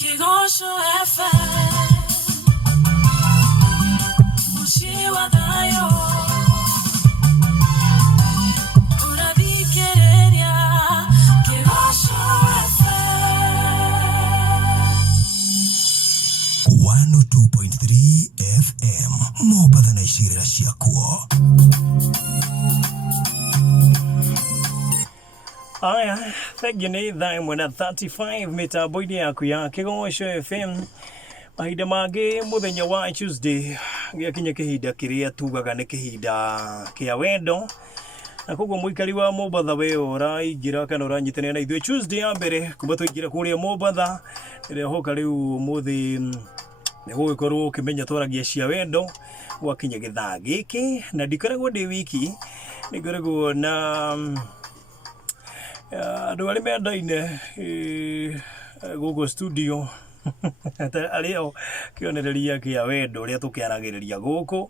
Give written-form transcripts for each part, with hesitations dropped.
Kigosho FM Mushiwa dayo Unabikereria Kigosho FM 102.3 FM Mobadha na ishirira shiakuo. Aya, thegine thaa mwena 35 mitaboini yaku ya Kigosho FM. Mahinda mangĩ mũthenya wa Tuesday gĩakinya kĩhinda kĩrĩa tugaga nĩ kĩhinda kĩa wendo. Na koguo mũikari wa Mombatha we ũraingĩra kana ũranyitanĩra na ithuĩ Tuesday ya mbere kuma tũingĩra kũrĩa Mombatha ĩrĩa hoka rĩu mũthĩ nĩ gũgĩkorwo ũkĩmenya twaragia cia wendo gwakinya gĩthaa gĩkĩ na ndikoragwo ndĩ wiki nĩngoragwo na andũ arĩa mendaine gũkũ studio arĩo kĩonereria kĩa wendo ũrĩa tũkĩaragĩrĩria gũkũ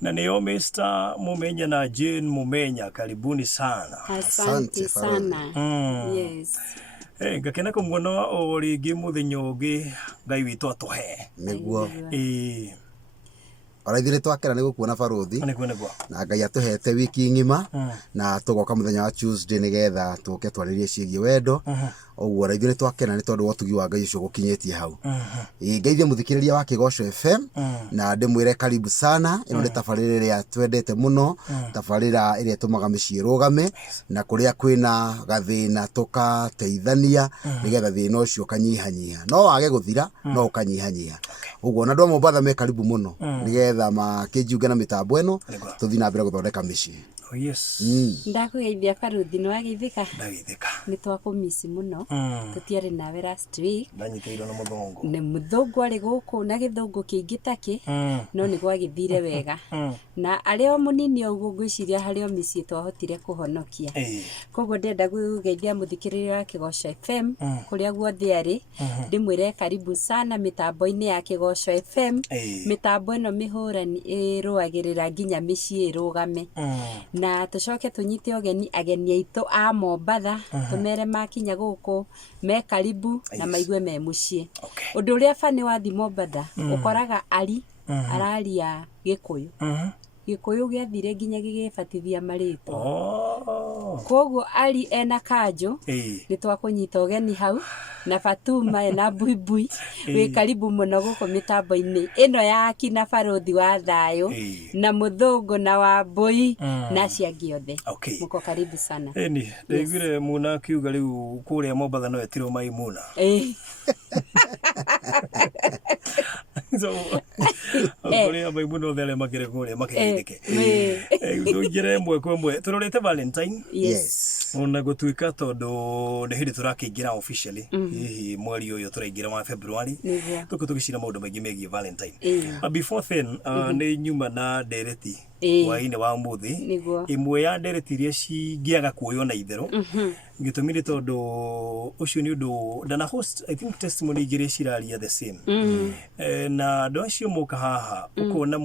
na nĩo Mr. Mumenya na Jane Mumenya, karibuni sana. Asante sana. Yes. Ngakena kũmuona o rĩngĩ mũthenya ũngĩ Ngai witũ atũhe Nĩguo. Oraithire twakera nĩ gũkuona baruthi na Ngai atuhete wiki ngima na tugoka muthenya wa Tuesday nigetha tuke twarĩrie ciĩgiĩ wendo. Oguo oraithire twakena nĩ tondũ wotugi wa Ngai ũcio gũkinyĩtie hau. Ngeithie mũthikĩrĩria wa Kigosho FM na ndĩmwĩre karibu sana. Ĩno nĩ tabarĩra ĩrĩa twendete mũno, tabarĩra ĩrĩa ĩtũmaga mĩciĩ ĩrũgame na kũrĩa kwĩna gathĩna tũkateithania nigetha thĩna ũcio ũkanyihanyiha. No wage gũthira no ũkanyihanyiha. Ũguo na andũ a Mombatha me karibu mũno nigetha makĩnjiunge na mĩtambo ĩno tũthiĩ na mbere gũthondeka mĩciĩ. Oh yes. Ndakũgeithia baruthi nĩ wageithĩka. Ndageithĩka. Nĩ twakũmisi mũno. Tũtiarĩ nawe last week. Ndanyitĩirwo na mũthũngũ. Nĩ mũthũngũ arĩ gũkũ na gĩthũngũ kĩingĩ takĩ no nĩ gwagĩthire wega. Na arĩa o mũnini ũguo ngwĩciria harĩ o mĩciĩ twahotire kũhonokia. Koguo ndenda gũgeithia mũthikĩrĩria wa Kigosho FM kũrĩa guothe arĩ. Ndĩmwĩre karibu sana mĩtambo-inĩ ya Kigosho FM. Mĩtambo ĩno mĩhũrani ĩrũagĩrĩra nginya mĩciĩ ĩrũgame. Na tucoke tunyite ageni aitũ a Mombatha tumere makinya gũkũ me karibu na maigue me muciĩ. Ũndũ ũrĩa bani wathi Mombatha ũkoraga araria Gĩkũyũ. Gĩkũyũ gĩathire nginya gĩgĩbatithia marĩtwa. Koguo ari ena kanjũ nĩ twakũnyita ũgeni hau na Fatuma na Buibui wĩ karibu mũno gũkũ mĩtambo-inĩ ĩno ya kina baruthi wa thayũ na mũthũngũ na Wambui na ciangĩ othe. Mũko karibu sana. Eni ndaiguire muna kiuga rĩu kũrĩa Mombatha no etirwo Maimuna. So kũrĩa Maimuna othe arĩa makĩrĩ kũrĩa makĩgeithĩke. Tũingĩre ĩmwe kwa ĩmwe tũrorete Valentine. Yes. Ona gũtuĩka tondũ nĩ hĩndĩ tũrakĩingĩra officially hihi mweri ũyũ tũraingĩra wa February tũgĩcira maũndũ maingĩ megiĩ Valentine. Before then nĩ nyuma na ndereti hwaĩ-inĩ wa ũmũthĩ ĩmwe ya ndereti iria cingĩaga kuoywo na itherũ gĩtũmi nĩ tondũ ũcio nĩ ũndũ ndana host I think testimony igĩrĩ ciraria the same na andũ acio moka haha ũkona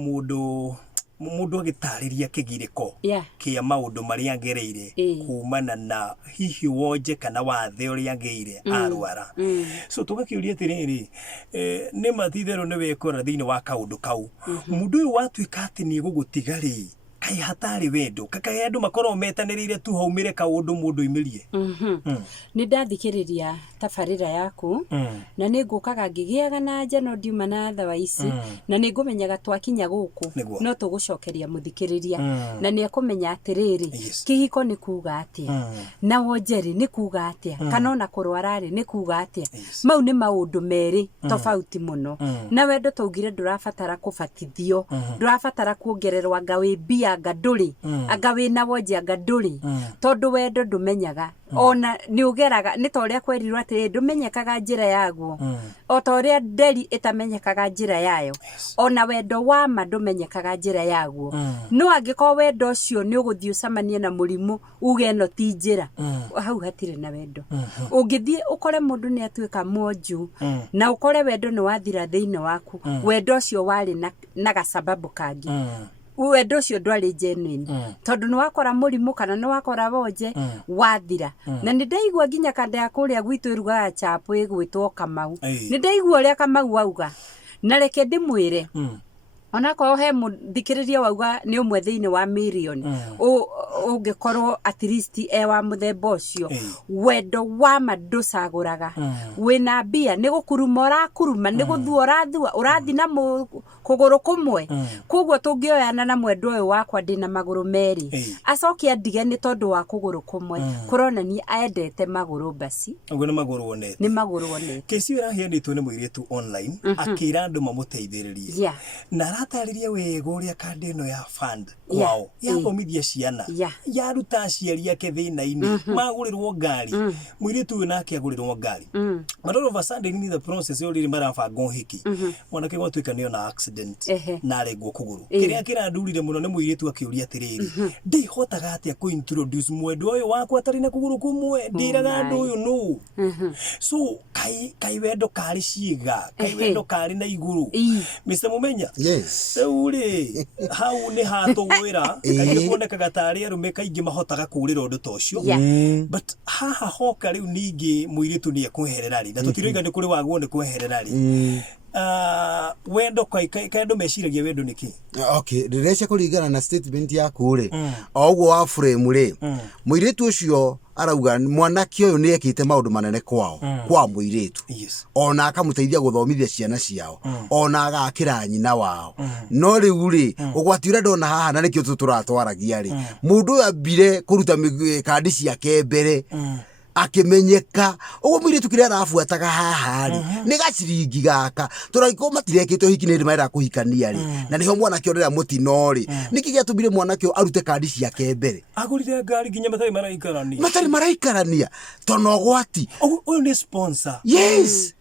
mũndũ agĩtarĩria kĩgirĩko kĩa maũndũ marĩa agereire kumana na hihi wonje kana wathe ũrĩa ageire arwara. So tũgakĩũria atĩrĩrĩ nĩ matitherũ nĩ wekora thĩinĩ wa kaũndũ kau mũndũ ũyũ watuĩka atĩ nĩ gũgũtiga rĩ kai hatari wendo kakae andũ makorwo metanĩrĩire tu haumĩre kaũndũ mũndũ imĩrie. Nĩ ndathikĩrĩria tabarĩra yaku na nĩ ngũkaga ngĩgĩaga na nja no ndiuma na thawa ici na nĩ ngũmenyaga twakinya gũkũ no tũgũcokeria mũthikĩrĩria na nĩ akũmenya atĩrĩrĩ kĩhiko nĩ kuga atĩa na wonjeri nĩ kuga atĩa kana ona kũrwara rĩ nĩ kuga atĩa. Mau nĩ maũndũ merĩ tofauti mũno na wendo twaugire ndũrabatara kũbatithio ndũrabatara kuongererwa ngawe mbia ngadũrĩ anga wĩna wonje ngadũrĩ tondũ wendo ndũmenyaga ona nĩ ũgeraga nĩ ta ũrĩa kwerirwo atĩ ndũmenyekaga njĩra yaguo o ta ũrĩa nderi ĩtamenyekaga njĩra yayo ona wendo wa ma ndũmenyekaga njĩra yaguo no angĩkorwo wendo ũcio nĩ ũgũthiĩ ũcamanie na mũrimũ uge ĩno ti njĩra hau hatirĩ na wendo. Ũngĩthiĩ ũkore mũndũ nĩ atuĩka monju na ũkore wendo nĩ wathira thĩinĩ waku wendo ũcio warĩ na gasababu kangĩ wendo ũcio ndwarĩ genuine tondũ nĩ wakora mũrimũ kana nĩ wakora wonje wathira na nĩ ndaigua nginya kanda ya kũrĩa gwitũ irugaga chapo ĩgwĩtwo Kamau nĩ ndaigua ũrĩa Kamau auga na reke ndĩmwĩre onako he muthikiriria wauga ni umwe thiini wa million ungikorwo at least wa muthemba ucio wendo wa madusaguraga wina mbia ni gukuruma urakuruma ni guthua urathua urathi na kuguru kumwe koguo tungioyana na mwendo uyu wakwa ndina maguru meri acokia ndige ni tondu wa kuguru kumwe kurona ni aendete maguru basi ugu ni maguru wonete kesi irahianitwo ni muiritu online akira andu mamuteithiririe na rataririe wega uria kandi ino ya fund kwao yathomithia ciana yaruta aciari ake thina-ini magurirwo ngari muiritu uyu nake agurirwo ngari but all of a sudden in the process yori marabanga uhiki mwanake gwatuika niyo na accident na aregwo kuguru kiria kirandurire muno ni muiritu akiuria atiriri ndihotaga atia ku introduce mwendo uyu wakwa atari na kuguru kumwe ndiraga andu uyu no so kai wendo kari ciiga kai wendo kari na iguru Mr. Mumenya uri hau ni hatugwira kaige kuoneka gatari arume kaingi mahotaga kurira undu tocio but haha hoka riu ningi muiritu ni akuherera ri na tutiroiga ni kuri wagwo ni kuherera ri wendo kaendo meciragia wendo niki okay ndirecha kuringana na statement yaku ri ogwo wa frame ri muiritu ucio arauga mwanake uyu ni ekite maundu manene kwao kwa muiritu ona akamuteithia guthomithia ciana ciao ona agakira nyina wao no riu ri ugwati ura ndona haha na nikio turatwaragia ri mundu ambire kuruta kandi ciake mbere akimenyeka ugo muiritu kiria arafuataga haha ri ni gaciringi gaka turaiko matirekite hiki ni maira kuhikania ri na niho mwana kiorera mutino ri niki giatubire mwana kio arute kandi ciake mbere agurire ngari ginya matari maraikarania tono gwati uyu ni sponsor yes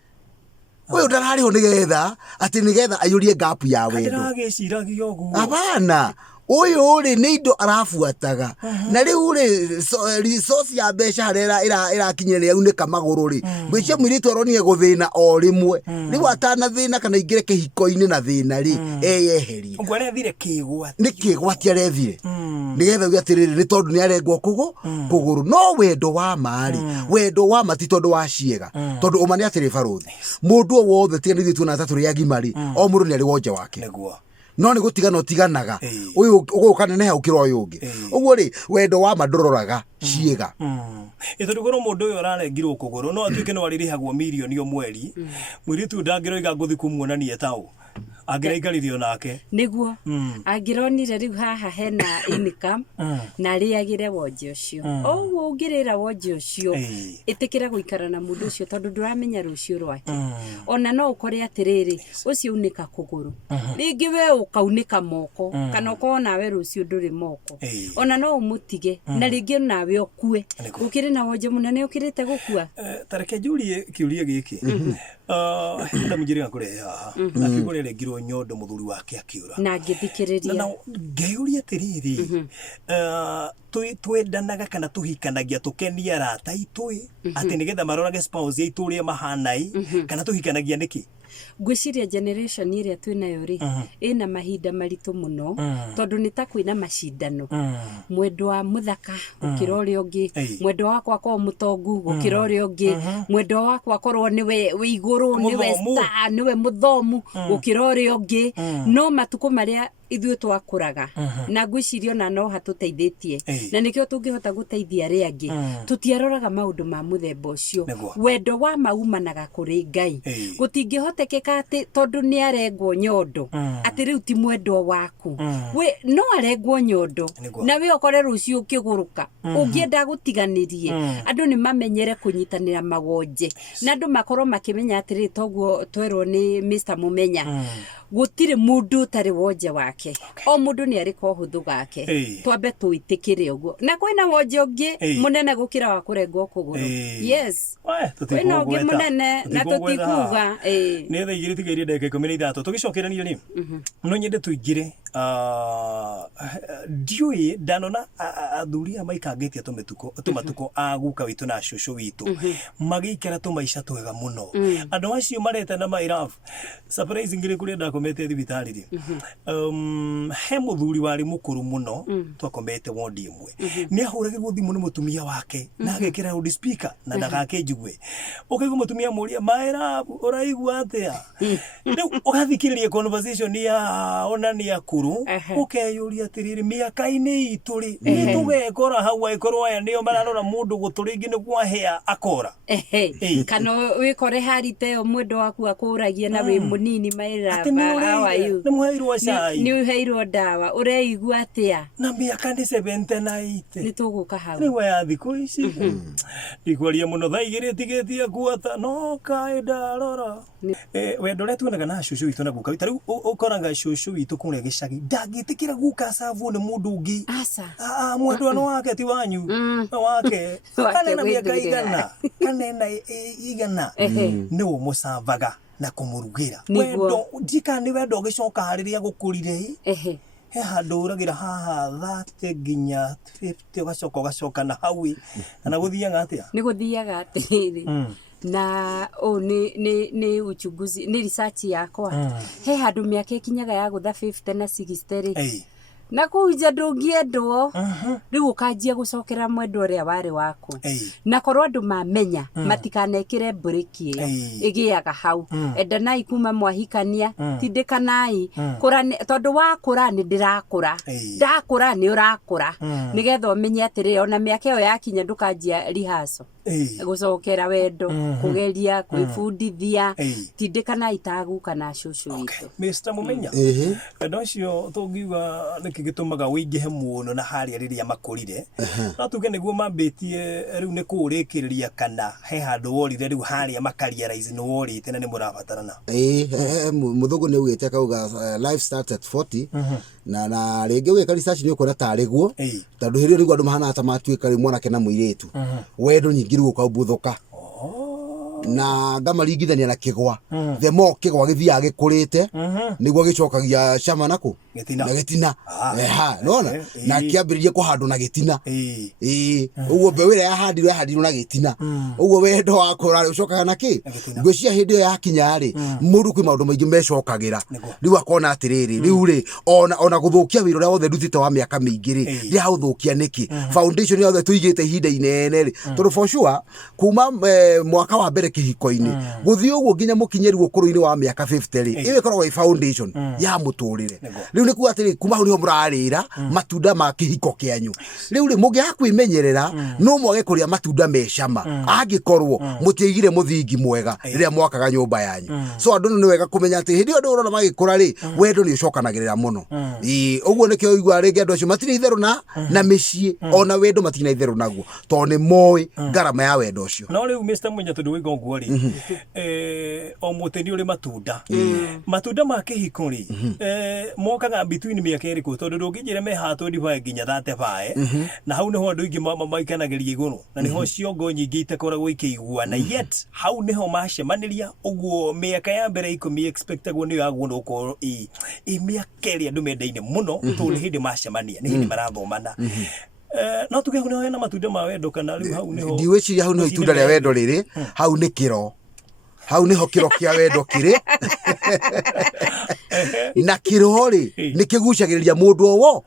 uyu ndarari ho nigetha ati nigetha ayurie gap ya wendo ndiragiciragia uguo abana uyu ri ni indo arafuataga na riu ri resource ya mbeca harera irakinyerera unika maguru ri mwicia mwiritu aronie guthina o rimwe riu atana thina kana ingire kihiko-ini na thina ri eyeherie ngware thire kigwati ni kigwati arethire nigetha ugi atiriri ni tondu ni arengwo kuguru no wendo wa mari wendo wa mati tondu wa ciega tondu umani atiri baruthi mundu o wothe tiganithie tu na tatu ri agimari o mundu ni ari wonje wake neguo no ni gutigana utiganaga uyu ugukaneneha ukira uyu ungi uguo ri wendo wa mandororaga ciega itodu goro mundu uyu ararengirwo kuguru no atuike no aririhagwo milioni o mweri mwiritu ndangiroiga nguthi kumuonania tao angiraigaririo nake niguo angironire riu haha hena income na riagire wonje ucio oguo ungirira wonje ucio itikira guikara na mundu ucio tondu nduramenya rucio rwake ona no ukore atiriri ucio unika kuguru ringi we ukaunika moko kana ukona we rucio nduri moko ona no umutige na ringi nawe okue ukire na wonje munene ukirite gukua tareke julie kiuria giki nda mujiriga kure haha akigurire ngiro nyondo muthuri wake akiura na ngithikiriria na ngeuria tiriri twendanaga kana tuhikanagia tukenia rata itui ati nigetha marorage spouse itu ria mahanai kana tuhikanagia niki ngwiciria generation iria twinayo ri ina mahinda maritu muno tondu ni ta kwina macindano mwendo wa muthaka gukira uria ungi mwendo wakwa kwa mutongu gukira uria ungi mwendo wakwa korwo niwe iguru niwe star niwe muthomu gukira uria ungi no matuko maria ithuĩ twakũraga na ngwicirio na no hatuteithĩtie na nikio tungihota guteithia aria angi tutiaroraga maundu ma muthemba ucio wendo wa maumanaga kuri Ngai gutingĩhotekeka ati tondu ni arengwo nyondo ati riu ti mwendo waku we no arengwo nyondo na we okore rucio ukiguruka ungienda gutiganirie andu ni mamenyere kunyitanira mawonje na andu makorwo makimenya ati toguo twerwo ni Mr. Mumenya gutire mundu tari wonje wake o mundu ni ariko huthu gake twambe tuitikire uguo na kwina wonje ungi munene gukira wa kurengwo kuguru yes kwina ungi munene na tutikuga ni tha igiri tigeire ndeke 13 tugicokerania ni no nyende tuigire ndiui ndanona athuri amaikangitie tumatuko aguka witu na shushu witu magikira tumaisha twega muno andu acio mareta na my love surprise ngire kuri ndakomete thibitari ri he muthuri wari mukuru muno twakomete wodi imwe ni ahuragirwo thimu ni mutumia wake na agekira loud speaker na ndagake njigwe ukaigwa mutumia muria maera uraigwa atia riu ugathikiriria conversation ya onani akuru ukeyuria atiriri miaka-ini ituri ni tugekora hau aikorwo aya nio mararora mundu guturingi ni gwahea akora kana wikore harite omwendo waku akuragia na wi munini maera awayu ni muheirwo cai ni uheirwo dawa ureigua atia na miaka ni 78 ni tuguka hau ni wa thiku ici ndikwaria muno thaigire tigetie kuota no kaida rora wendo retu na kana shushu witu na guka wita riu ukoranga shushu witu kuria gicagi ndagitikira guka savu ni mundu ungi asa mwendo no wake ti wanyu wake kana na miaka igana kana igana ni umusavaga na kumurugira wendo jika ni wendo gicoka hariria gukurire he handu uragira haha 30 nginya 50 ugacoka na hawi na guthiaga atia ni guthiaga atiriri na ni uchunguzi ni research yakwa he handu miaka ikinyaga ya gutha 50 na 60 ri na kuja ndungiendwo riu ukanjia gucokera mwendo uria wari waku na korwo andu mamenya matikanekire breki igiaga hau endanai kuma mwahikania tindikanai kurane tondu wakura ni ndirakura ndakura ni urakura nigetha umenye atiri ona miaka iyo yakinya ndukanjia rihaso gucokera wendo kugeria kwifundithia tindikanai taguka na shushu witu Mr. Mumenya ndocio tungiuga nikigitumaga wingihe muno na haria riria makurire no tuge niguo mambitie riu ni kurikiriria kana he handu worire riu haria makaria rise no worite na ni murabatarana muthungu ni ugite kauga life starts at 40 na ringi wika research ni ukora tariguo tondu hirio riu andu mahana ta matuika ri mwanake na muiretu wendo nyingi riu ukabuthuka na ngamaringithania na kigwa the more kigwa githia gikurite niguo gicokagia cama naku na gitina nona na kiambiririe kuhandwo na gitina uguo mbewira yahandirwo na gitina uguo wendo wakura ri ucokaga na ki ngwicia hindi yo yakinya ri mundu kwi maundu maingi mecokagira riu akona atiriri riu ri ona guthukia wira uria wothe ndutite wa miaka mingi ri ri hauthukia niki foundation yothe tuigite ihinda inene ri tondu for sure kuma mwaka wa mbere kihiko-ini guthii uguo nginya mukinyeri ukuru-ini wa miaka 50 ri iwe koragwo i foundation ya muturire riu niku atiri kuma hau niho murarira matunda ma kihiko kianyu riu ri mungi hakwimenyerera no mwage kuria matunda mecama angikorwo mutiigire muthingi mwega riria mwakaga nyumba yanyu so andu ni wega kumenya ati hindi andu urona magikura ri wendo ni ucokanagirira muno uguo nikio igwa ringi andu acio matiri itheru na micii ona wendo matina itheru naguo to ni moi ngarama ya wendo ucio no riu Mr. Munya tondu wiga uguo ri o muteni uri matunda ma kihiko ri mokaga between miaka iriku tondu ndungijire me ha 25 nginya 35 na hau niho andu ingi maikanagiria iguru na niho ciongo nyingi itakoragwo ikiguana na yet hau niho macemaniria uguo miaka ya mbere 10 expectagwo ni yaguo ukorwo i miaka iri andu mendaine muno tondu hindi macemania ni hindi marathomana no tuge hau niho na matunda ma wendo kana riu hau niho ndiwici hau niho itunda ria wendo riri hau ni kiro hau niho kiro kia wendo kiri na kiro ri ni kigucagiriria mundu o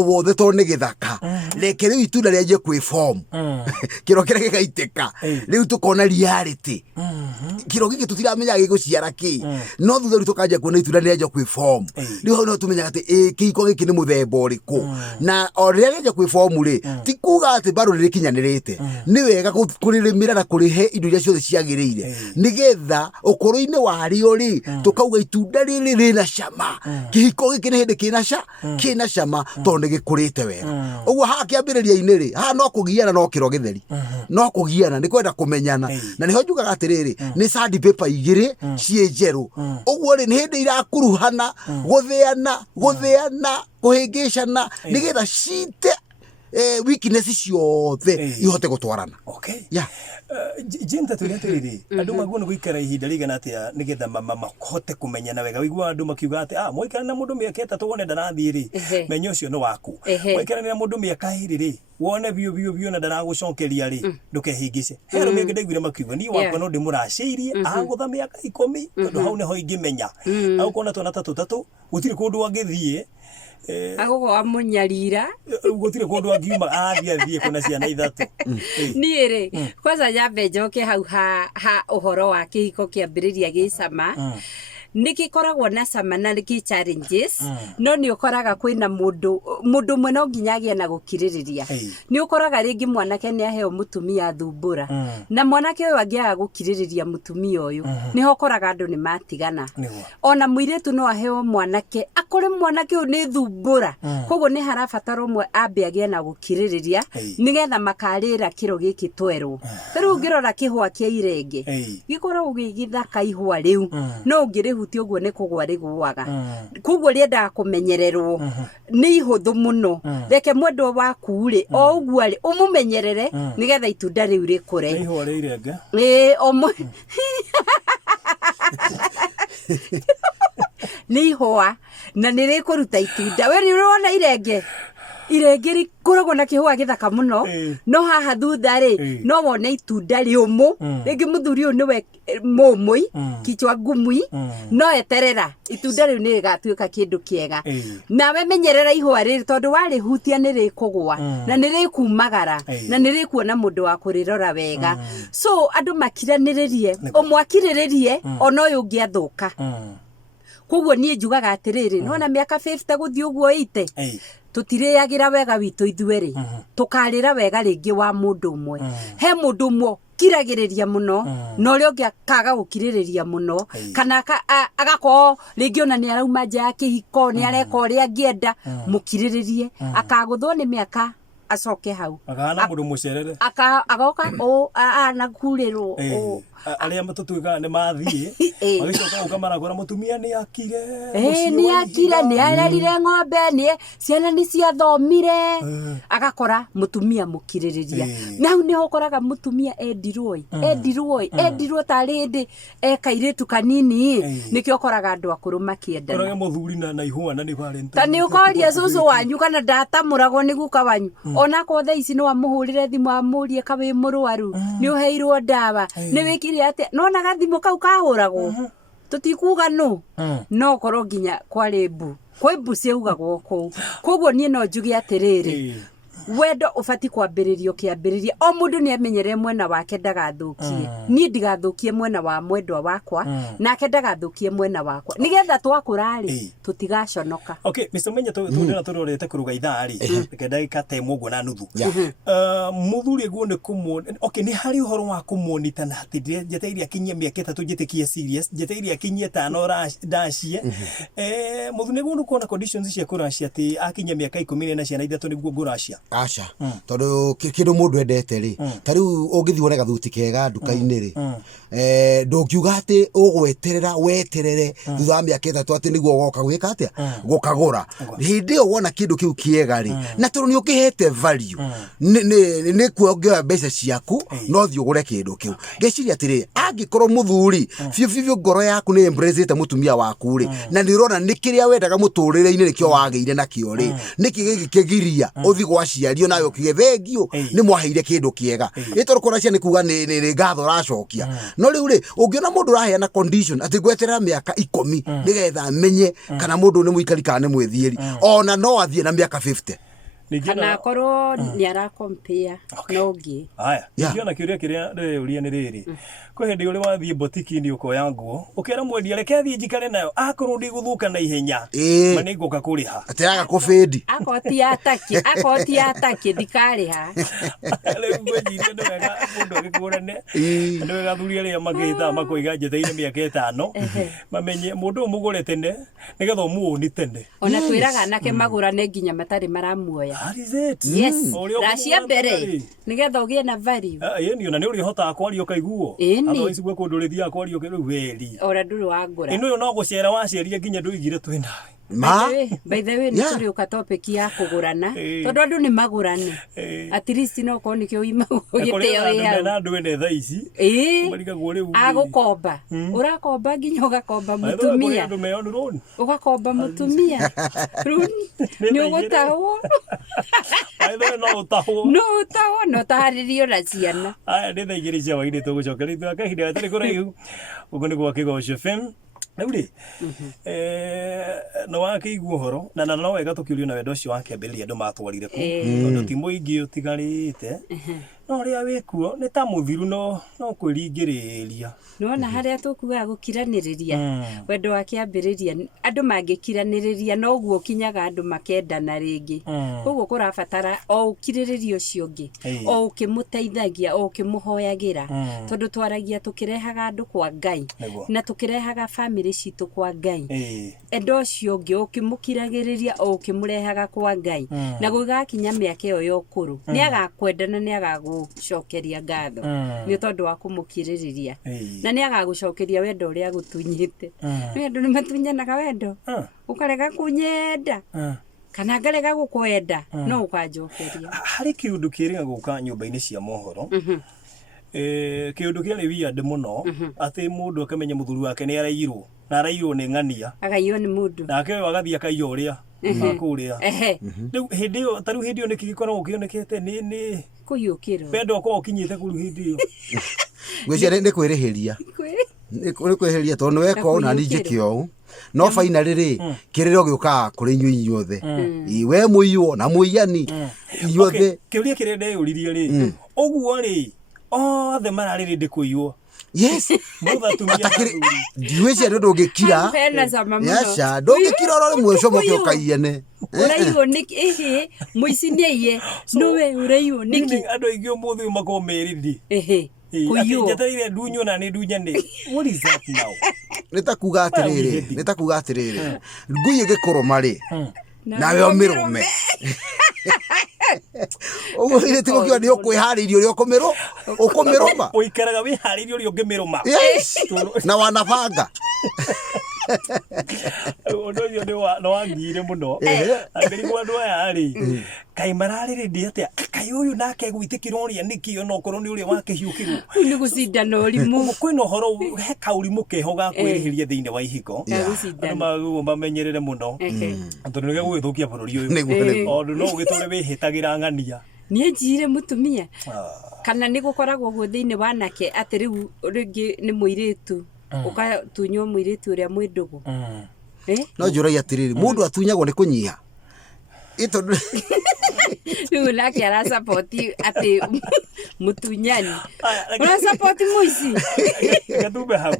wothe to ni githaka reke riu itunda ria je kwi form kiro kire gigaitika riu tukona reality kiro giki tutiramenya giguciara ki no thutha riu tukanja kuona itunda ria je kwi form riu hau no tumenya ati kiko giki ni muthemba uriku na o ria je kwi form ri ti kuga ati baro ri kinyanirite ni wega kuririmira na kurihe indo iria ciothe ciagirire nigetha ukuru-ini wario ri tukauga itunda riri rina cama kihiko giki ni hindi kina cama tondu gikurite wega uguo hakiambiriria-ini ri ha no kugiana no kiro githeri no kugiana ni kwenda kumenyana na niho njugaga atiriri ni sandpaper igiri cie njeru uguo ri ni hindi irakuruhana gutheana kuhingicana nigetha cite weakness ciothe ihote gutwarana jinta turia tiriri andu maguo ni guikara ihinda rigana atia nigetha mahote kumenyana wega wigua andu makiuga ati moikara na mundu miaka 3 wone ndarathii ri menyo ucio ni waku moikara na mundu miaka 2 ri wone biu na ndaragucokeria ri ndukehingice hero mingi ndaiguire makiuga ni wakwa no ndimuraciirie agutha miaka 10 tondu hau niho ingimenya au kona twana tatũ gutire kundu angithie agogo amunyarira gutire kundu angiuma athie kuna ciana ithatu niĩ rĩ kwanza nyambe njoke hau ha ũhoro wa kĩhiko kĩambĩrĩria gĩcama nikikoragwo na cama na niki challenges no ni ukoraga kwina mundu mwe no nginya agie na gukiririria ni ukoraga ringi mwanake ni aheo mutumia thumbura na mwanake uyu angiaga gukiririria mutumia uyu ni hokoraga andu ni matigana ona muiretu no aheo mwanake akore mwanake uyu ni thumbura koguo ni harabatara mwe ambe agie na gukiririria nigetha makarira kiro giki twerwo riu ngirora kihwa kia irenge gikoragwo gigithaka ihwa riu no ngirihu uguo ni kugwa riguaga kuguo riendaga kumenyererwo ni ihuthu muno reke mwendo waku ri o uguo ri umumenyerere nigetha itunda riu rikure ni ihwa ri irenge ni ihwa na ni rikuruta itunda we urona irenge rikoragwo na kihwa githaka muno no haha thutha ri no wone itunda riumu ringi muthuri uyu niwe mumui kichwa ngumui no eterera itunda riu ni rigatuika kindu kiega nawe menyerera ihwa riri tondu warihutia ni rikugwa na ni rikumagara na ni rikuona mundu wa kurirora wega so andu makiraniririe omwakiriririe ona uyu ngiathuka koguo nie njugaga atiriri nona miaka 50 guthii uguo 80 tutiriagira wega witu ithueri tukarira wega ringi wa mundu umwe he mundu umwe kiragiriria muno no ri ungi akaga gukiririria muno kana agako ringi ona ni arauma nja ya kihiko ni areka uria angienda mukiriririe akaguthwo ni miaka acoke hau akana mundu mucerere agoka na kurirwo aria matutuika ni mathie magicoka ukamara kora mutumia ni akire ni akire ni ararire ng'ombe ni ciana ni ciathomire agakora mutumia mukiririria nau ni hokoraga mutumia endirwo tari ndi ekairitu kanini nikio koraga andu akuru makiendana koraga muthuri na ihua na ni Valentine tani ukoria cucu wanyu kana ndatamuragwo ni guka wanyu ona ko thaa ici no amuhurire thimu amurie kawe murwaru ni uheirwo ndawa ni wikire ate nona gathimo kau kahuragwo tutikuga no korwo nginya kwari mbu ciugagwo kuu koguo nie no njuge atiriri wendo ubati kwambiririo kiambiriria o mundu ni amenyere mwena wake ndagathukie nie ndigathukie mwena wa mwendwa wakwa nake ndagathukie mwena wakwa nigetha twakurari tutigaconoka okay Mr. Menya tundira turorete kuruga ithari ndagika te mugo na nuthu muthuri guo ni kumwona okay ni hari uhoro wa kumwonita na ati njeteire akinyia miaka 3 njetikie serious njeteire akinyia 5 ndashie muthuri guo nukuona conditions cia kurashia ati akinyia miaka 10 na ciana ithatu niguo ngurashia acha tondu kindu mundu endete ri tariu ungithii wone gathuti kega nduka-ini ri ndungiuga ati ugweterera weterere thutha wa miaka 3 ati niguo goka gwika atia gukagura hindi iyo wona kindu kiu kiega ri na tondu ni ukihete value ni kuongewa mbeca ciaku no thi ugure kindu kiu ngeciria atiri angikorwo muthuri biu ngoro yaku ni embrace mutumia waku ri na ni rona ni kiria wendaga muturire-ini nikio wageire nakio ri niki gikigiria uthi gwaciario nayo kigethengio ni mwaheire kindu kiega itor koracia ni kuga ni ngatho racokia no riu ri ungiona mundu raheana condition ati gweterera miaka 10 nigetha amenye kana mundu ni muikari kana ni mwithieri ona no athie na miaka 50 kana korwo ni ara compare nogi haya ngiona kiria uria ni riri kwa hindi uri wathie botiki ni ukoya nguo ukera mwendia reke athie njikare nayo akorwo ndi guthuka na ihenya mani nguka kuriha atiraga kufendi akoti ataki ndikariha le ngwejirie ndo wega mundu agikugurane ndo wega thuri aria magita makoiga njeteire miaka 5 mamenye mundu umugure tene nigetha umuoni tene ona twiraga nake magurane nginya matari maramuoya yes rashia mbere nigetha ugie na value ni ona ni uri hota kwari ukaiguo atho ici gwe kundu rithia kwari ukiru weri ora nduru wa ngura ino no gucera waceria nginya nduigire twina by the way ni turi uka topic ya kugurana tondu andu ni magurane at least no ko nikio imago giteo ya na andu ene tha ici marigagwo riu agukomba urakomba nginya ugakomba mutumia ugakomba mutumia ni ugutaho aitho no taharirio na ciana aya ni thaigiri cia waini tugucokeria twaka hinda tari kuraihu ugo ni gwa Kigoco FM rĩu rĩ no wakĩigua ũhoro na no wega tũkĩũrio na wendo ũcio wakĩambĩrĩria andũ matwarire ku tondũ ti mũingĩ ũtigarĩte no rĩa wĩkuo nĩ ta mũthiru no kwĩringĩrĩria nona harĩa tũkuaga gũkiranĩrĩria wendo wakĩambĩrĩria andũ mangĩkiranĩrĩria noguo kinyaga andũ makendana rĩngĩ koguo kũrabatara o ũkirĩrĩria ũcio ũngĩ o ũkĩmũteithagia o ũkĩmũhoyagĩra tondũ twaragia tũkĩrehaga andũ kwa Ngai na tũkĩrehaga family citũ kwa Ngai endo ũcio ũngĩ ũkĩmũkiragĩrĩria o ũkĩmũrehaga kwa Ngai na gũgakinya mĩaka ĩyo ya ũkũrũ nĩagakwenda na nĩagagũcokeria ngatho nĩ tondũ wa kũmũkirĩrĩria na nĩagagũcokeria wendo ũrĩa agũtunyĩte nĩ andũ nĩmatunyanaga wendo ũkarega kunyenda kana ngarega gũkwenda no ũkanjokeria harĩ kĩũndũ kĩrĩa gũka nyũmba-inĩ cia mohoro kĩũndũ kĩarĩ weird mũno atĩ mũndũ akamenya mũthuri wake nĩ araiyirwo na araiyirwo nĩ ng'ania akaiywo nĩ mũndũ nake agathiĩ akaiya ũrĩa akũrĩa rĩu hĩndĩ ĩyo tarĩu hĩndĩ ĩyo nĩkĩ gĩkoragwo kĩonekete nĩ kũhiũkĩrwo wendo ũkorwo ũkinyĩte kũrũ hĩndĩ ĩyo gwĩciria nĩ kwĩrĩhĩria nĩ kwĩrĩhĩria tondũ weka ũũ na ningĩ kĩo no finally rĩ kĩrĩro gĩũkaga kũrĩ inyuĩ inyuothe we mũiywo na mũiyani inyuothe kĩũria kĩrĩa ndeyũririe rĩ ũguo rĩ othe mararĩ rĩndĩ kũiywo yes ndiwĩcia nĩ ndũngĩkira yaca ndũngĩkira oro rĩmwe ũcomoke ũkaiyene ũraiywo nĩkĩ mũici nĩiye nowe ũraiywo nĩkĩ andũ aingĩ ũmũthĩ ũyũ makorwo merĩthi kũiywo njetereire ndunyo na nĩ ndunyane what is that now nĩ ta kuga atĩrĩrĩ ngui ĩgĩkũrũma rĩ nawe ũmĩrũme ũguo hĩndĩ ti gũkiuga nĩ ũkwĩharĩirie ũrĩa ũkũmĩrũma ũikaraga wĩharĩirie ũrĩa ũngĩmĩrũma na wanabanga ũndũ ũcio nĩ wangire mũno angĩrigwo andũ aya rĩ kaĩ mararĩrĩndĩ atĩa kaĩ ũyũ nake gwĩtĩkĩra ũrĩa nĩkĩ ona okorwo nĩ ũrĩa wakĩhiũkĩrwo nĩ gũcindana ũrimũ kwĩna ũhoro he kaũrimũ keho ga kwĩrĩhĩria thĩinĩ wa ihiko andũ magũo mamenyerere mũno tondũ nĩgĩa gũgĩthũkia bũrũri ũyũ ondũ no ũgĩtũre wĩhĩtagĩra ng'ania niĩ njire mũtumia kana nĩ gũkoragwo guo thĩinĩ wa nake atĩ rĩu rĩngĩ nĩ mũirĩtu ũkatunywo mũirĩtu ũrĩa mwĩndũgũ no njũragia atĩrĩrĩ mũndũ atunyagwo nĩ kũnyiha rĩu nake arasapoti atĩ mũtunyani ũrasapoti mũici gatumbe hau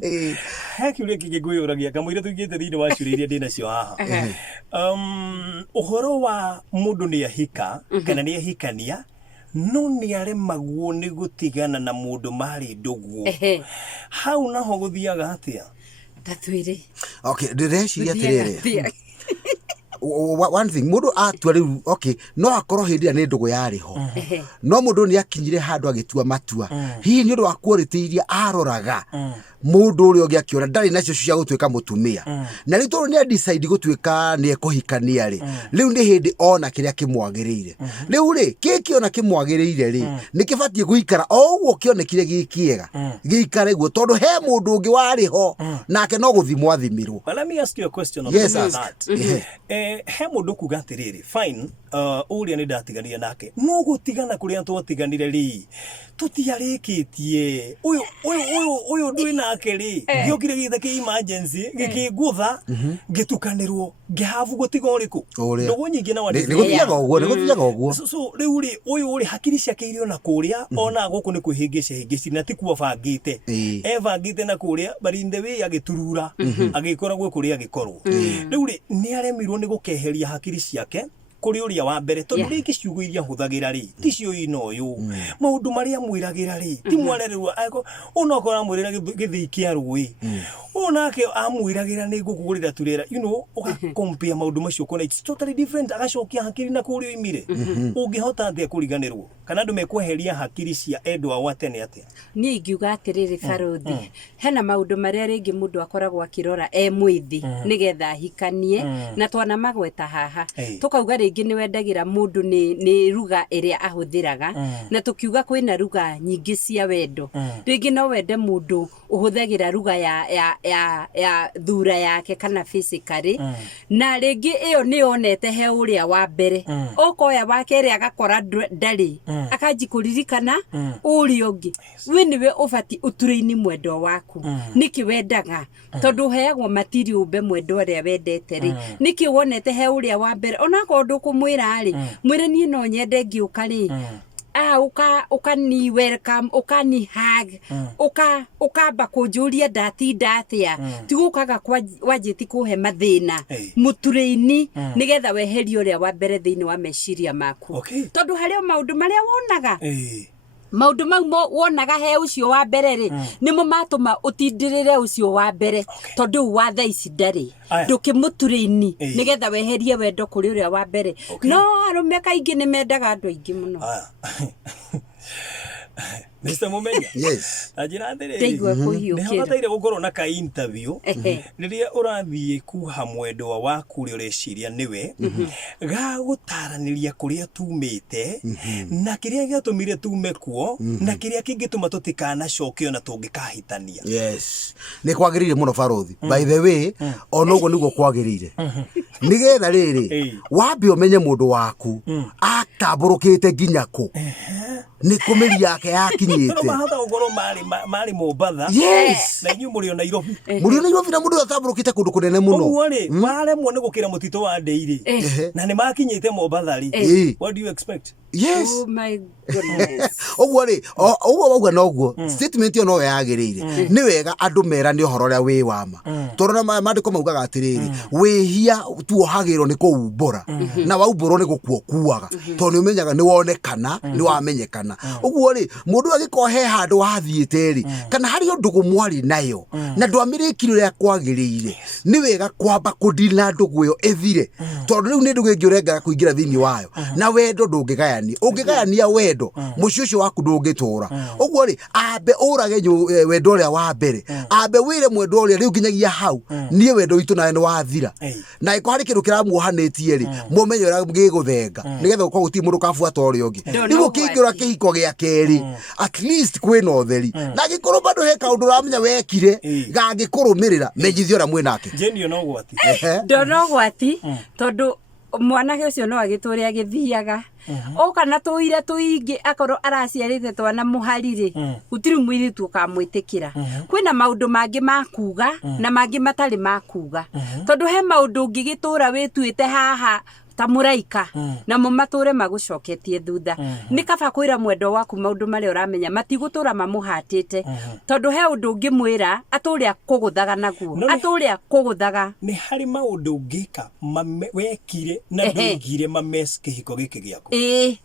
he kĩũria kĩngĩ ngwĩyũragia kamũira tũingĩte thĩinĩ wa ciũria iria ndĩnacio haha ũhoro wa mũndũ nĩ ahika kana nĩ ahikania no nĩ aremagwo nĩ gũtigana na mũndũ marĩ ndũguo hau naho gũthiaga atĩa tatwĩre okay ndĩreciria atĩrĩrĩ one thing mũndũ atua rĩu okay no akorwo hĩndĩ ĩrĩa nĩ ndũgũ yarĩ ho no mũndũ nĩ akinyire handũ agĩtua matua hihi nĩ ũndũ wa quality iria aroraga mũndũ ũrĩa ũngĩ akĩona ndarĩ nacio cia gũtuĩka mũtumia na rĩu tondũ nĩ decide gũtuĩka nĩ ekũhikania rĩ rĩu nĩ hĩndĩ ona kĩrĩa kĩmwagĩrĩire rĩu rĩ kĩona kĩmwagĩrĩire rĩ nĩ kĩbatiĩ gũikara o ũguo kĩonekire gĩkĩega gĩikare guo tondũ he mũndũ ũngĩ warĩ ho nake no gũthimwo athimirwo. Let me ask you a question on that. He mũndũ kuga atĩrĩrĩ fine ũrĩa nĩ ndatiganire nake no gũtigana kũrĩa twatiganire rĩ tũtiarĩkĩtie ũyũ ndwĩ nake rĩ gĩokire gĩtha kĩ emergency gĩkĩngũtha gĩtukanĩrwo ngĩhabu gũtiga ũrĩkũ ndũgũ nyingĩ na nĩ gũthiaga ũguo so rĩu rĩ ũyũ rĩ hakiri ciake irio na kũrĩa ona gũkũ nĩ kwĩhĩngĩci na ti kuo bangĩte ebangĩte na kũrĩa barinde wĩ agĩturura agĩkora gwĩ kũrĩa agĩkorwo rĩu rĩ nĩ aremirwo nĩ gũkeheria hakiri ciake kuri uria wa mbere tondu riki ciugo iria huthagira ri ticio ino uyu maundu maria mwiragira ri ti mwarererwa aiko unokora mwirira githii kia rui unake amwiragira ni gukugurira turera compare maundu macio kona it's totally different agacokia hakiri na kuri imire ungihota atia kuriganirwo kana andu mekweheria hakiri cia endwa ao atene atia ni ingiuga atiriri Baruthi hena maundu maria ringi mundu akoragwo akirora mwithi nigetha hikanie na twana magweta haha tukauga ringi ni wendagira mundu ni ruga iria ahuthiraga na tukiuga kwina ruga nyingi cia wendo ringi no wende mundu uhuthagira ruga ya thura yake kana physically na ringi iyo ni onete he uria wa mbere okoya wake ri agakora ndari akaji kuririkana uri ungi we niwe ubati uture-ini mwendo waku niki wendaga tondu heagwo material be mwendo ria wendete ri niki wonete he uria wa mbere ona ko ndukumwira ri mwire nie no nyende ngiuka ri ukani welcome ukani hug ukamba kunjuria ndatinda atia tigukaga wanjiti kuhe mathina muture-ini nigetha weherie uria wa mbere thiini wa meciria maku tondu hario maundu maria wonaga maundu mau wonaga he ucio wa mbere ri nimo matuma utindirire ucio wa mbere tondu wa tha ici ndari ndukimuture-ini nigetha weherie wendo kuri uria wa mbere no arume kaingi ni mendaga andu aingi muno Mr. Mumenya. Yes. Ajira ndere. Teigwe kuhiukira. Ne hataire gukorwo na ka interview. Riria urathie kuha mwendo waku uri ureciria niwe. Ga gutaraniria kuria tumite na kiria giatumire tume kuo na kiria kingituma tutikana coke ona tungikahitania. Yes. Ni kwagirire muno barothi. By the way, ono ugo niguo kwagirire. Nigetha riri wambe umenye mundu waku atamburukite nginya ku. Ni kumiri yake yakinyite. No mahota ugoro mari Mombatha. Yes. Na inyu muri o Nairobi. Muri o Nairobi na mundu atamburukite kundu kunene muno. Oguo ri maremwo ni gukira mutito wa ndeiri. Na ni makinyite Mombatha ri. What do you expect? Yes. Oh my goodness. Oguo ri oguo noguo statement yo no yagirire ni wega andu merane uhoro ria wi wama tondu na mandiko maugaga atiriri wihia tuohagirwo ni kuumbura na waumburo ni gukwo kuaga tondu ni umenyaga ni wonekana ni wamenyekana oguo ri mundu agikohe handu wathiite ri kana hari undu mwari nayo na ndwamirikiro ria kwagirire ni wega kwamba kudila ndugu yo ethire tondu riu ni ndugu ingirengera kuingira thiini wayo na wendo ndungigayania ungigayania wendo mucio ucio waku ndungitura uguo ri ambe urage wendo ria wa mbere ambe wire mwendo ria riu nginyagia hau nie wendo witu nawe ni wathira na iko hari kindu kiramuohanetie ri mumenye ura ngiguthenga nigetha uko guti mundu kabuata uri ungi nigu kingira kihiko gia keri at least kwina utheri na gikuru bado he kaundu ramenya wekire gangikurumirira menyithio ra mwinake Jenio no gwati ndono gwati tondu mwanake ucio no agituri agithiaga o kana tuire tuingi akorwo araciarite twana muharire gutiri mwiritu ukamwitikira kwina maundu mangi makuga na mangi matari makuga tondu he maundu ngigitura wituite haha ta muraika na mumature magucoketie thutha ni kaba kwira mwendo waku maundu mari uramenya matigutura mamuhatite tondu he undu ngimwira aturia kuguthaga naguo aturia kuguthaga ni hari maundu ngika wekire na ndugire mames kihiko giki giaku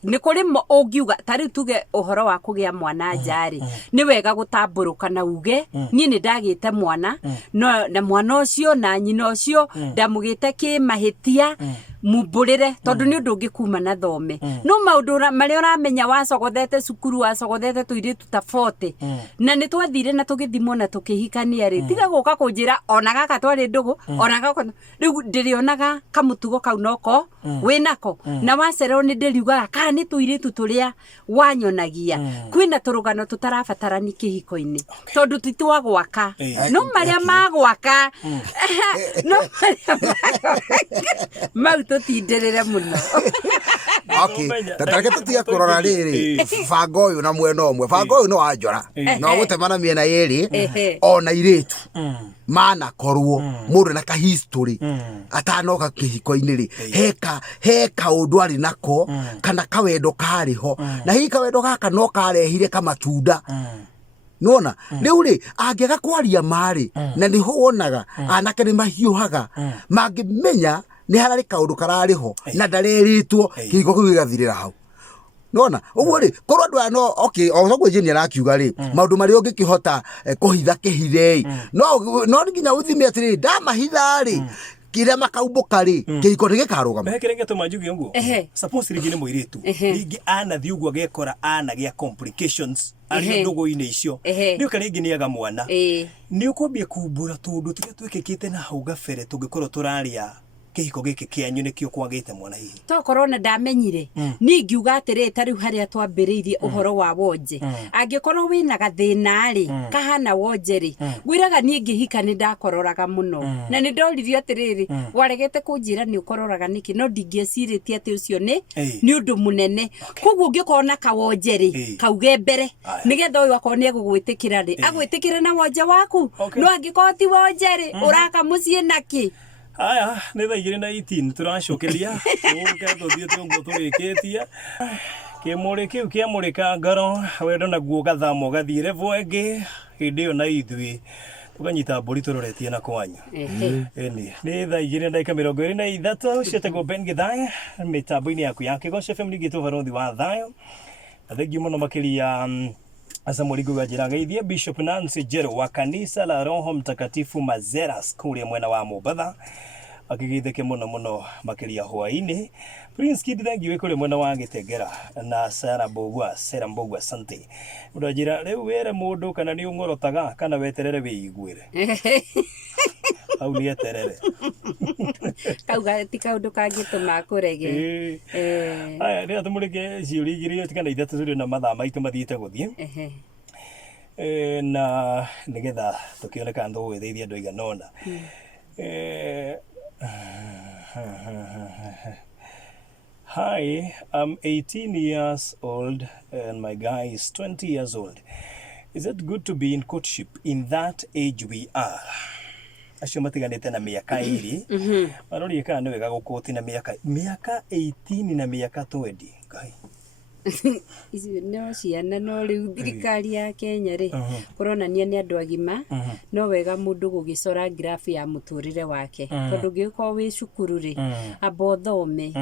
ni kuri mo ungiuga tari tuge uhoro wa kugia mwana njari ni wega gutamburuka na uge nie ni ndagite mwana no na mwana ucio na nyina ucio ndamugite ki mahitia mumburire tondu ni undu ngikuma na thome no maundu mari uramenya wacogothete cukuru wacogothete tuiritu ta 40 na ni twathire na tugithimo na tukihikania ri tiga guka kunjira ona gaka twari ndugu ona gaka riu ndirionaga kamutugo kau noko winako na wacerero ni ndiriugaga ka ni tuiritu turia wanyonagia kwina turugano tutarabatarani kihiko-ini tondu titwagwaka no maria magwaka no maria tutindirire muno okay tatareke tutia kurora riri bango uyu na mwena omwe bango uyu no wanjora no gutemana miena yeri ona iritu mana korwo mundu na ka history atanoka kihiko-ini ri heka undu ari nako kana kawendo kariho na hi kawendo gaka no karehire kamatunda nona riu ri angiaga kwaria mari na ni ho wonaga anake ni mahiuhaga mangimenya ni harari kaundu karariho na ndareritwo kihiko kiu gigathirira hau nona uguo ri korwo andu ano okay ogwo jeni arakiuga ri maundu mari ungikihota kuhitha kihithei no nginya uthime atiri ndamahitha ri kire makaumbuka ri kihiko nigikaruga mekerenge to majugi ngo suppose rigine muiritu rigi ana thiugwa gekora ana gia complications ari ndugu-ini icio ni ukaringi ni aga mwana ni ukwambia kumbura tundu turia twikikite na hau gabere tungikorwo turaria kihiko giki kianyu nikio kwagite mwana hihi to korona ndamenyire ni ngiuga atiri tari haria twambiriirie uhoro wa wonje angikorwo wina gathina ri kahana wonje ri gwiraga ni ngihika ni ndakororaga muno na ni ndoririo atiriri waregete kunjira ni ukororaga niki no ndingĩcirĩtie ati ucio ni undu munene koguo ngikona kawonje ri kauge mbere nigetha uyu akoni egugwitikira ri agwitikira na wonje waku no angikoti wonje ri uraka mucie naki. Aya, nĩ thaa 2:18 tũracokeria ũke tũthiĩ tũngo tũrĩkĩtie kĩmũrĩ kĩu kĩamũrĩka ngoro wendo naguo gathamo gathiĩ revo ĩngĩ hĩndĩ ĩyo na ithuĩ tũkanyita mbũri tũroretie na kwanyu. Nĩ thaa 2:23 ciĩtagwo Ben Gĩthai mĩtambo-inĩ yaku ya Kĩgoco FM ningĩ tũbarothi wa thayũ na thengiũ mũno makĩria asa Mũringo gajira geithie Bishop Nancy Jero wa kanisa la Roho Mtakatifu Mazeras kũrĩa mwena wa Mombatha akigitheke muno makiria hwaini Prince Kid thengiũ kũrĩa mwena wa Gĩtengera na Sera Mbogua sante ndajira rĩu were mũndũ kana nĩ ũng'orotaga kana weterere wĩiguĩre au ni eterere kauga ti kaundu kangĩtũma kũrege aya nĩ atũmũrĩke ciũria igĩrĩ kana ithatũ tũrĩ na mathaa maitũ mathiĩte gũthiĩ na nigetha tukioneka kana ndũgwĩtheithia andũ aigana ũna Hi, I'm 18 years old and my guy is 20 years old. Is it good to be in courtship in that age we are? Acio matiganĩte na mĩaka ĩrĩ marori kana nĩ wega gũkũti na mĩaka 18 na mĩaka 20 ngai icio no ciana no rĩu thirikari ya Kenya ri kuronania nĩ andũ agima no wega mũndũ gũgĩcora graph ya mũtũrĩre wake tondũ ngĩkorwo wĩ cukuru ri amba thome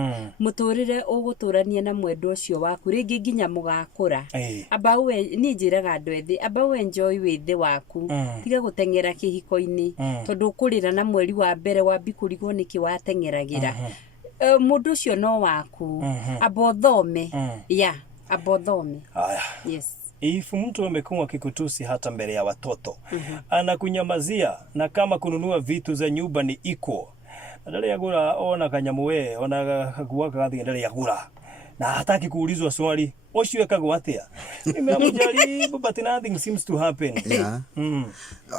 mũtũrĩre ũgũtũrania na mwendwa ũcio waku rĩngĩ nginya mũgakũra amba we ni njĩraga andũ ethĩ amba we enjoy wĩthĩ waku tiga gũteng'era kĩhiko-inĩ tondũ kũrĩra na mweri wa mbere wambi kũrigwo nĩkĩ wateng'eragĩra mũndũ ũcio no waku amba thome amba thome. Yes. If mtu amekuwa akikutusi hata mbele ya watoto anakunyamazia na kama kununua vitu za nyumba ni equal ndale yagura ona kanyamu we ona kakuwa kathi ndale yagura na hataki kuulizwa swali ocio ekagwo atia nimemujaribu but nothing seems to happen.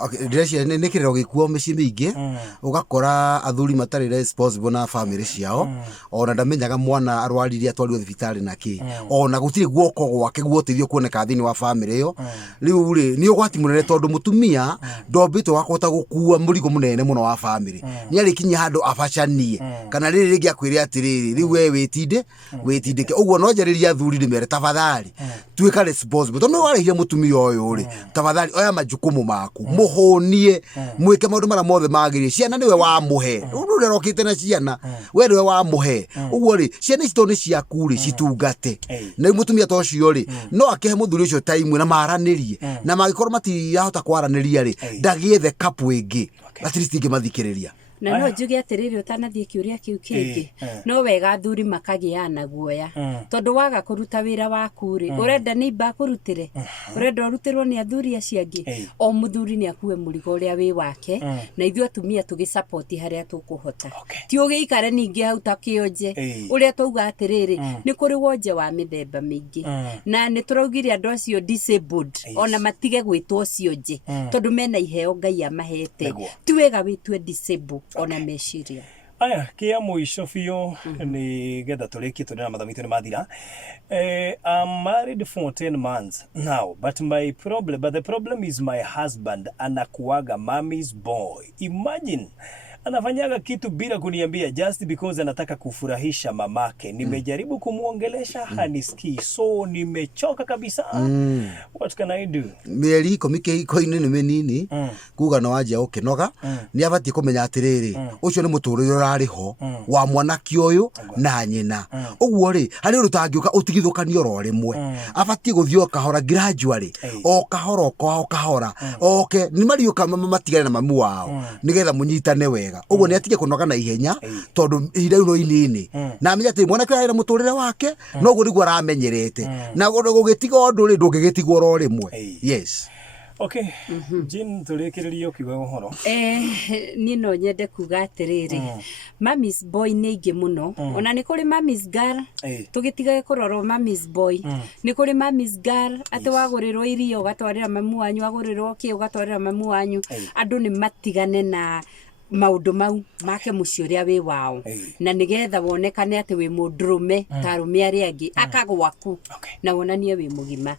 Okay, ndĩreciria nĩ kĩrero gĩkuo mĩciĩ mĩingĩ ũgakora athuri matarĩ responsible na family ciao ona ndamenyaga mwana arwarire atwarirwo thibitarĩ na kĩ ona gũtirĩ guoko gwake guoteithio kuoneka thĩinĩ wa family ĩyo rĩu rĩ nĩ ũgwati mũnene tondũ mũtumia ndombĩtwo wakota gũkua mũrigo mũnene mũno wa family nĩ arĩkinyia handũ abacanie kana rĩrĩ rĩngĩ akwĩre atĩrĩrĩ rĩu we wĩtindĩke ũguo no njarĩria athuri nĩ mere tafadhali tuĩka responsible tondũ nĩ warĩhire mũtumia ũyũ rĩ tafadhali oya majukumu maku muhonie mwike maundu mara mothe magĩrĩire ciana niwe wa muhe rũrerokĩte na ciana we niwe wa muhe ũguo rĩ ciana ici nĩ ciaku rĩ citungate na mũtumia ta ũcio rĩ no akĩhe mũthuri ũcio time na maranĩrie na magĩkorwo matirahota kwaranĩria rĩ ndagĩethe kapu ĩngĩ at least ingĩmathikĩrĩria na no njuge atiriri utanathiĩ kĩũria kĩu kĩngĩ no wega athuri makagĩana guoya tondũ waga kũruta wĩra waku rĩ ũrenda nĩimba akũrutĩre ũrenda ũrutĩrwo nĩ athuri acio angĩ o mũthuri nĩ akue mũrigo ũrĩa wĩ wake na ithuĩ atumia tũgĩ-support harĩa tũkũhota ti ũgĩikare ningĩ hau ta kĩonje ũrĩa twauga atĩrĩrĩ nĩ kũrĩ wonje wa mĩthemba mĩingĩ na nĩ tũraugire andũ acio disabled ona matige gwĩtwo cionje tondũ mena iheo Ngai amahete ti wega wĩtwe disabled ona meciria. Aya kia mũico biũ nĩ getha tũrĩkie tũrĩ na mathamitũ nĩ mathira. I'm married for 10 months now but the problem is my husband anakuaga mommy's boy. Imagine anafanyaga kitu bila kuniambia just because anataka kufurahisha mamake. Nimejaribu kumuongelesha hanisikii, so nimechoka kabisa. What can I do? Mĩeri iko-inĩ nĩ mĩnini kuga no wanjia ũkĩnoga nĩ abatie kũmenya atĩrĩrĩ ũcio nĩ mũtũrĩre ũrarĩ ho wa mwanake ũyũ na nyina ũguo rĩ harĩ ũndũ ũtangĩũka ũtigithũkanio ro rĩmwe abatie gũthiĩ o kahora gradually o kahora oke nĩ mariũka matigane na mamu wao nĩgetha mũnyitane wega ũguo nĩ atige kũnoga na ihenya tondũ ihinda rĩu no inini na amenya atĩ mwanake arĩ na mũtũrĩre wake no ũguo nĩguo aramenyerete na gũgĩtiga ũndũ rĩ ndũngĩgĩtigwo ro rĩmwe. Yes. Okay. Jean turekereria ukiuga uhoro. Ni no nyende kuga atiriri. Mommy's boy ni ingi muno. Ona ni kuri mommy's girl. Tugitige kurorwo mommy's boy. Ni kuri mommy's girl ati wagurirwo irio ugatwarira mamu wanyu, wagurirwo ki ugatwarira mamu wanyu. Andu ni matigane na maundu mau make muci uria wi wao na nigetha wonekane ati wi mundurume ta arume aria angi akagwaku na wonanie wi mugima.